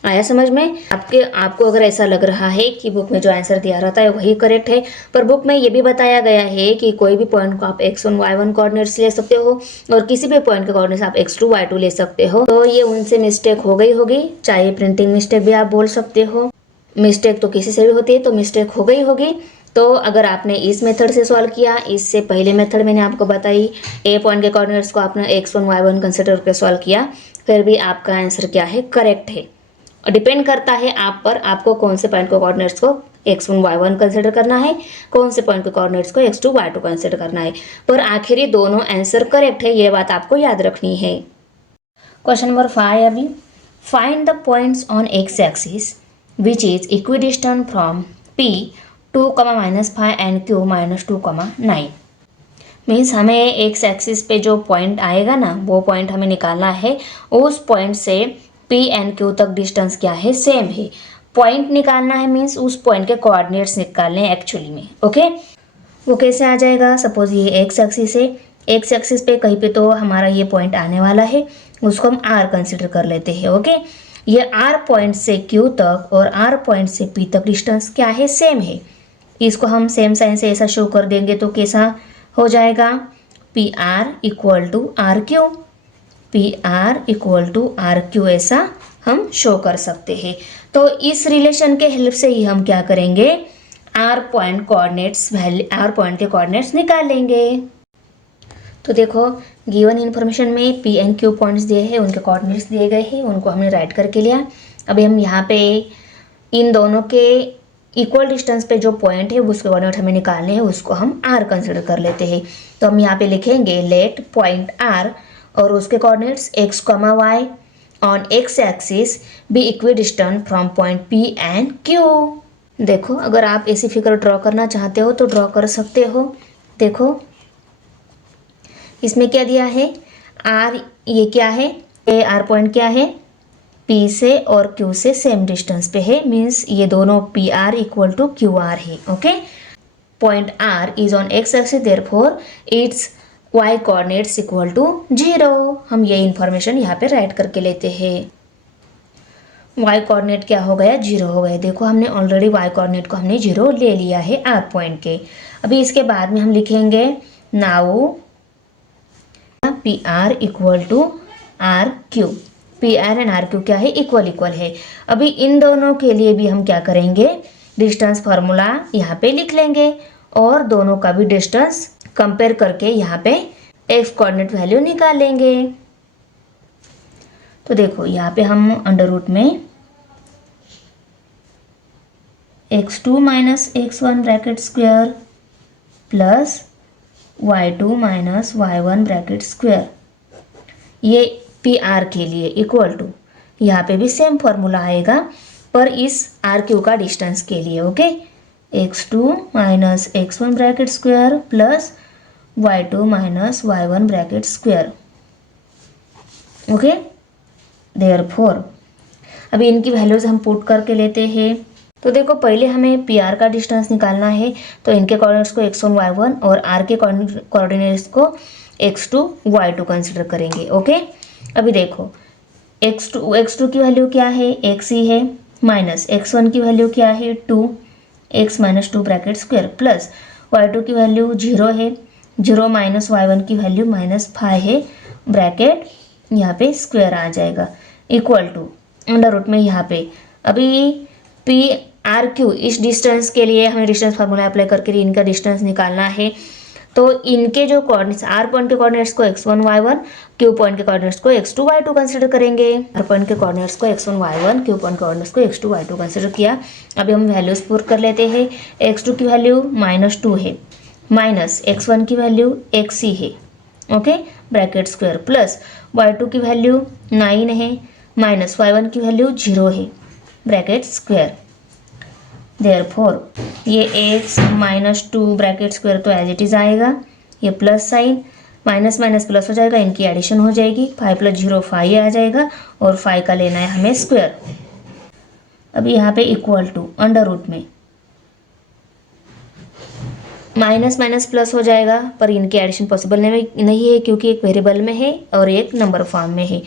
आया समझ में? आपको अगर ऐसा लग रहा है कि बुक में जो आंसर दिया रहता है वही करेक्ट है, पर बुक में ये भी बताया गया है कि कोई भी पॉइंट को आप x1 y1 कोऑर्डिनेट्स ले सकते हो, और किसी भी पॉइंट के कोऑर्डिनेट्स आप x2 y2 ले सकते हो। तो ये उनसे मिस्टेक हो गई होगी, चाहे प्रिंटिंग मिस्टेक भी आप बोल सकते हो, मिस्टेक तो किसी से भी होती है, तो मिस्टेक हो गई होगी। तो अगर आपने इस मेथड से सॉल्व किया, इससे पहले मेथड मैंने आपको बताई, ए पॉइंट के कोऑर्डिनेट्स को आपने x1 y1 कंसिडर करके सॉल्व किया, फिर भी आपका आंसर क्या है, करेक्ट है। और डिपेंड करता है आप पर, आपको कौन से पॉइंट को कोऑर्डिनेट्स को x1 y1 कंसिडर करना है, कौन से पॉइंट को कोऑर्डिनेट्स को x2 y2 कंसिडर करना है। पर आखिर ये दोनों आंसर करेक्ट है, ये बात आपको याद रखनी है। क्वेश्चन नंबर 5 अभी, find the points on x axis which is equidistant from p 2, -5 and q -2, 9। Means हमें एक्स एक्सिस पे जो पॉइंट आएगा ना, वो पॉइंट हमें निकालना है। उस पॉइंट से P एंड Q तक डिस्टेंस क्या है, सेम है। पॉइंट निकालना है मीन्स उस पॉइंट के कोऑर्डिनेट्स निकालने हैं एक्चुअली में। ओके, वो कैसे आ जाएगा, सपोज ये एक्स एक्सिस है, एक्स एक्सिस पे कहीं पे तो हमारा ये पॉइंट आने वाला है, उसको हम R कंसिडर कर लेते हैं। ओके, ये R पॉइंट से Q तक और R पॉइंट से P तक डिस्टेंस क्या है, सेम है। इसको हम सेम साइन से ऐसा शो कर देंगे तो कैसा हो जाएगा, PR equal to RQ, PR equal to RQ, ऐसा हम शो कर सकते हैं। तो इस रिलेशन के हेल्प से ही हम क्या करेंगे, R point coordinates value, R point के कोऑर्डिनेट्स निकाल लेंगे। तो देखो गिवन इन्फॉर्मेशन में P एंड Q पॉइंट्स दिए हैं, उनके कोऑर्डिनेट्स दिए गए हैं, उनको हमने राइट करके लिया। अभी हम यहाँ पे इन दोनों के इक्वल डिस्टेंस पे जो पॉइंट है उसके कोऑर्डिनेट हमें निकालने हैं, उसको हम R कंसिडर कर लेते हैं। तो हम यहाँ पे लिखेंगे लेट पॉइंट R और उसके coordinates x, y on x axis be equidistant from point P and Q। देखो अगर आप ऐसी फिगर ड्रॉ करना चाहते हो तो ड्रॉ कर सकते हो। देखो इसमें क्या दिया है, R ये क्या है, ये R पॉइंट क्या है, P से और Q से सेम डिस्टेंस पे है, मीन्स ये दोनों PR इक्वल टू QR है। Okay, point R is on x axis, therefore its y coordinates equal to 0। हम ये इंफॉर्मेशन यहाँ पे राइट करके लेते हैं। y कोऑर्डिनेट क्या हो गया, 0 हो गया। देखो हमने ऑलरेडी y कोऑर्डिनेट को हमने 0 ले लिया है R पॉइंट के। अभी इसके बाद में हम लिखेंगे now PR equal to RQ, PR and RQ क्या है, इक्वल है। अभी इन दोनों के लिए भी हम क्या करेंगे, डिस्टेंस फार्मूला यहाँ पे लिख लेंगे और दोनों का भी डिस्टेंस कंपेयर करके यहाँ पे x कोऑर्डिनेट वैल्यू निकाल लेंगे। तो देखो यहाँ पे हम अंडर रूट में x2 minus x1 bracket square plus y2 minus y1 bracket square, ये PR के लिए इक्वल टू, यहाँ पे भी सेम फॉर्मूला आएगा पर इस RQ का डिस्टेंस के लिए। Okay, x2 minus x1 bracket square plus y2 minus y1 bracket square. Okay, therefore अभी इनकी वैल्यूज हम पुट करके लेते हैं। तो देखो पहले हमें PR का डिस्टेंस निकालना है, तो इनके कोऑर्डिनेट्स को x1 y1 और R के कोऑर्डिनेट्स को x2 y2 कंसिडर करेंगे। ओके, अभी देखो x2 की वैल्यू क्या है, x ही है, माइनस x1 की वैल्यू क्या है 2, x minus 2 bracket square plus y2 की वैल्यू 0 है, 0 माइनस y1 की वैल्यू -5 है, ब्रैकेट यहाँ पे स्क्वायर आ जाएगा इक्वल टू अंडर रूट में यहाँ पे। अभी PRQ इस डिस्टेंस के लिए हमें डिस्टेंस फार्मूला अप्लाई करके इनका डिस्टेंस निकालना है। तो इनके जो कोऑर्डिनेट्स, R पॉइंट के कोऑर्डिनेट्स को x1 y1, Q पॉइंट के कोऑर्डिनेट्स को x2 y2 कंसीडर करेंगे। R पॉइंट के कोऑर्डिनेट्स को x1 y1, Q पॉइंट के कोऑर्डिनेट्स को x2 y2 कंसीडर किया। अभी हम वैल्यूज पुट कर लेते हैं। x2 की वैल्यू -2 है, माइनस x1 की वैल्यू x ही है, okay, bracket square plus y2 की वैल्यू 9 है, माइनस y1 की वैल्यू 0 है, ब्रैकेट स्क्वायर। देयरफॉर ये x -2 ब्रैकेट स्क्वायर तो एज इट इज आएगा, ये plus sign minus minus plus हो जाएगा, इनकी एडिशन हो जाएगी, 5 + 0 5 आ जाएगा और 5 का लेना है हमें स्क्वायर। अभी यहाँ पे इक्वल टू अंडर रूट में माइनस माइनस प्लस हो जाएगा, पर इनकी एडिशन पॉसिबल नहीं है क्योंकि एक वेरिएबल में है और एक नंबर फॉर्म में है।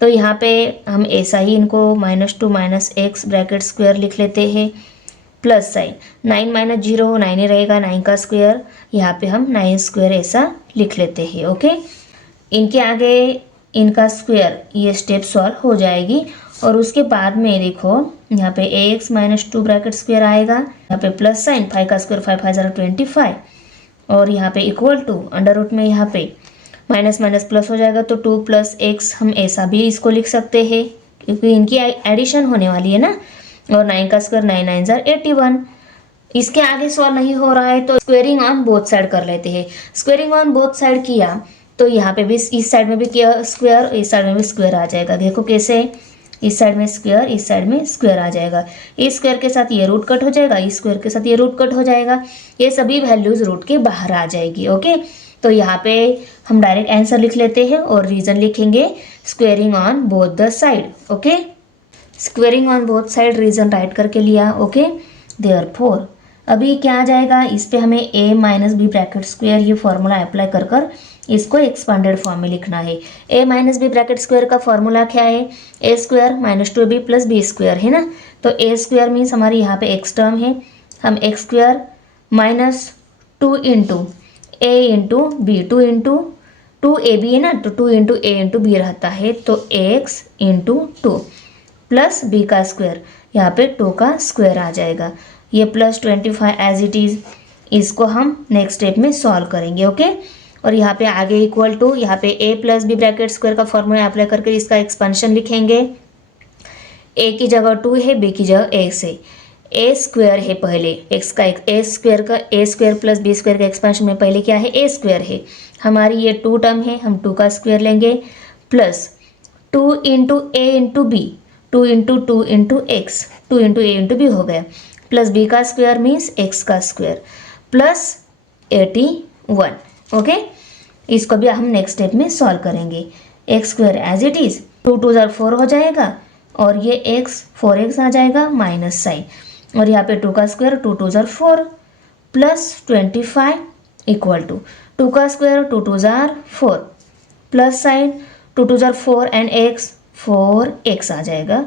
तो यहाँ पे हम ऐसा ही इनको -2 - x ब्रैकेट स्क्वायर लिख लेते हैं प्लस साइन 9 - 0 9 ही रहेगा, 9 का स्क्वायर, यहाँ पे हम 9 स्क्वायर ऐसा लिख लेते हैं। ओके, इनके आगे इनका स्क्वायर ये स्टेप सॉल्व हो जाएगी और उसके बाद में देखो यहाँ पे ax -2 ब्रैकेट स्क्वायर आएगा, यहाँ पे प्लस साइन 5 का स्क्वायर 5 × 5 = 25 और यहाँ पे इक्वल टू अंडर रूट में यहाँ पे माइनस माइनस प्लस हो जाएगा तो 2 + x, हम ऐसा भी इसको लिख सकते हैं क्योंकि इनकी एडिशन होने वाली है ना। और 9 का स्क्वायर 9 9 ज़ार 81। इसके आगे सॉल्व नहीं हो रहा है तो स्क्वेयरिंग ऑन बोथ साइड कर लेते हैं। स्क्वेयरिंग ऑन बोथ साइड किया तो यहाँ पे भी इस साइड में भी किया स्क्वायर, इस साइड में भी स्क्वायर आ जाएगा। देखो कैसे, इस साइड में स्क्वायर, इस साइड में स्क्वायर आ जाएगा। इस स्क्वायर के साथ ये रूट कट हो जाएगा, इस स्क्वायर के साथ ये रूट कट हो जाएगा। ये सभी वैल्यूज रूट के बाहर आ जाएगी। ओके, तो यहाँ पे हम डायरेक्ट आंसर लिख लेते हैं और रीजन लिखेंगे squaring on both the side. Okay, squaring on both side reason right करके लिया। ओके, देयरफॉर अभी क्या आ जाएगा, इस पे हमें a - b ब्रैकेट स्क्वायर ये फॉर्मूला अप्लाई कर कर इसको एक्सपांडेड फॉर्म में लिखना है। a - b ब्रैकेट स्क्वायर का फॉर्मूला क्या है, a square - 2b + b square है ना। तो a स्क्वायर मीन्स हमारी यहाँ पे x टर्म है, हम x square -2 into a into B, 2 into 2ab है ना, तो 2 इंटू a इंटू b रहता है, तो x इंटू 2 प्लस b का स्क्वायर, यहाँ पे 2 का स्क्वायर आ जाएगा। ये +25 एज इट इज़, इसको हम नेक्स्ट स्टेप में सॉल्व करेंगे। ओके, और यहाँ पे आगे इक्वल टू, यहाँ पे a + b ब्रैकेट स्क्वायर का फॉर्मूला अप्लाई करके इसका एक्सपेंशन लिखेंगे। a की जगह 2 है, b की जगह x है। a स्क्वायर है पहले, x का a स्क्वायर का a स्क्वायर + b स्क्वायर का एक्सपेंशन में पहले क्या है, a स्क्वायर है। हमारी ये 2 टर्म है, हम 2 का स्क्वायर लेंगे plus 2 into a into b, 2 into 2 into x, 2 into a into b हो गया, प्लस b का स्क्वायर मीन्स x का स्क्वायर प्लस 81। ओके, इसको भी हम नेक्स्ट स्टेप में सॉल्व करेंगे। x square as it is, 2 2 ज़ार 4 हो जाएगा और ये x 4x आ जाएगा माइनस साइन, और यहाँ पे 2 का स्क्वायर 2 2 ज़ार 4 प्लस 25 इक्वल टू 2 का स्क्वायर 2 2 ज़ार 4 प्लस साइन 2 2 ज़ार 4 एंड x 4x आ जाएगा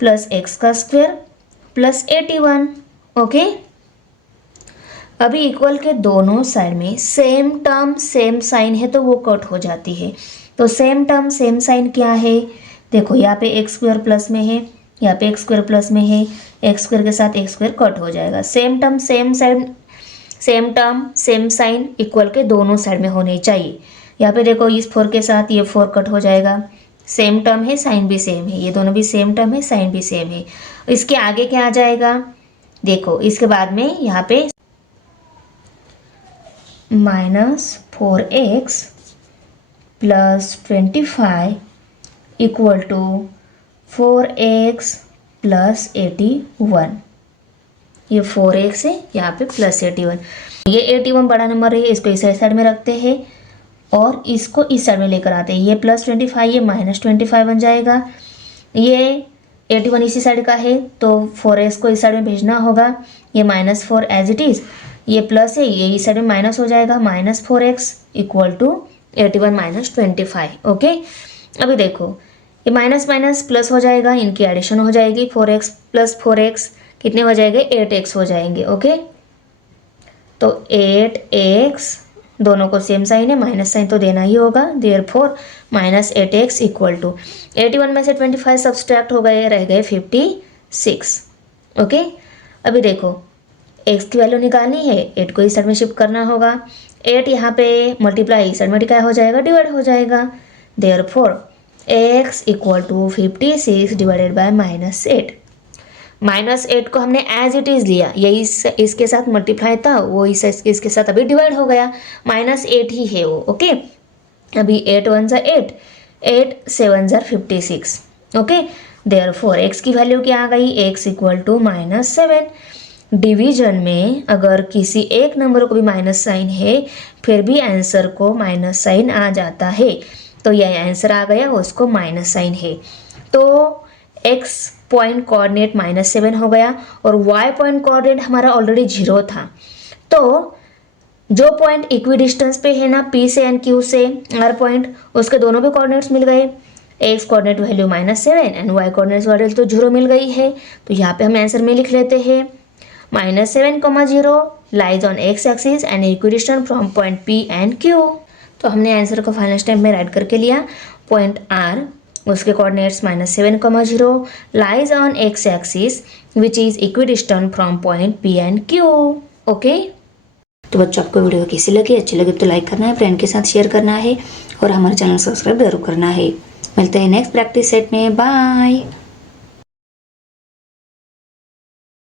प्लस x का स्क्वायर प्लस 81। ओके, अभी इक्वल के दोनों साइड में सेम टर्म सेम साइन है तो वो कट हो जाती है। तो सेम टर्म सेम साइन क्या है, देखो यहाँ पे x स्क्वायर प्लस में है, यहाँ पे x स्क्वायर प्लस में है, x स्क्वायर के साथ x स्क्वायर कट हो जाएगा। Same term same side, same term same sign equal के दोनों साइड में होने चाहिए। यहाँ पे देखो इस 4 के साथ ये 4 कट हो जाएगा, सेम टर्म है, साइन भी सेम है, ये दोनों भी सेम टर्म है, साइन भी सेम है। इसके आगे क्या आ जाएगा, देखो इसके बाद में यहाँ पे -4x + 25 इक्वल टू 4x + 81। ये 4x है, यहाँ पे +81। ये 81 बड़ा नंबर है, इसको इस साइड में रखते हैं और इसको इस साइड में लेकर आते हैं। ये +25, ये -25 बन जाएगा। ये 81 इसी साइड का है तो 4x को इस साइड में भेजना होगा। ये -4 एज इट इज़, ये प्लस है, ये इस साइड में माइनस हो जाएगा, -4x इक्वल टू 81 - 25। ओके, अभी देखो ये माइनस माइनस प्लस हो जाएगा, इनकी एडिशन हो जाएगी, 4x + 4x कितने हो जाएंगे, 8x हो जाएंगे। ओके, तो 8x दोनों को सेम साइन है, माइनस साइन तो देना ही होगा, देयरफॉर -8x इक्वल टू 81 में से 25 सब्सट्रैक्ट हो गए, रह गए 56। ओके, अभी देखो x की वैल्यू निकालनी है, 8 को इस साइड में शिफ्ट करना होगा, 8 यहाँ पे मल्टीप्लाई इस साइड में क्या हो जाएगा, डिवाइड हो जाएगा, therefore x equal to 56 divided by -8। -8 को हमने एज इट इज़ लिया, यही इसके साथ मल्टीप्लाई था, वो इसके साथ अभी डिवाइड हो गया, -8 ही है वो। ओके, अभी 8 1 ज़ा 8, 8 7 ज़ा 56। ओके, देयरफॉर x की वैल्यू क्या आ गई, x इक्वल टू -7। डिवीजन में अगर किसी एक नंबर को भी माइनस साइन है फिर भी आंसर को माइनस साइन आ जाता है, तो यह आंसर आ गया, उसको माइनस साइन है। तो x पॉइंट कोऑर्डिनेट -7 हो गया और y पॉइंट कोऑर्डिनेट हमारा ऑलरेडी 0 था। तो जो पॉइंट इक्वी डिस्टेंस पे है ना, P से एंड Q से R पॉइंट, उसके दोनों पे कोऑर्डिनेट्स मिल गए। x coordinate value -7 and y coordinate value तो 0 मिल गई है, तो यहाँ पे हम आंसर में लिख लेते हैं -7, 0 lies on x axis and equidistant from point P and Q। तो हमने आंसर को फाइनल स्टेप में राइट करके लिया, पॉइंट R उसके coordinates -7, 0 lies on x axis which is equidistant from point P and Q। Okay, तो बच्चों आपको वीडियो कैसी लगी, अच्छी लगी तो लाइक करना है, फ्रेंड के साथ शेयर करना है और हमारे चैनल सब्सक्राइब जरूर करना है। मिलते हैं नेक्स्ट प्रैक्टिस सेट में। बाय।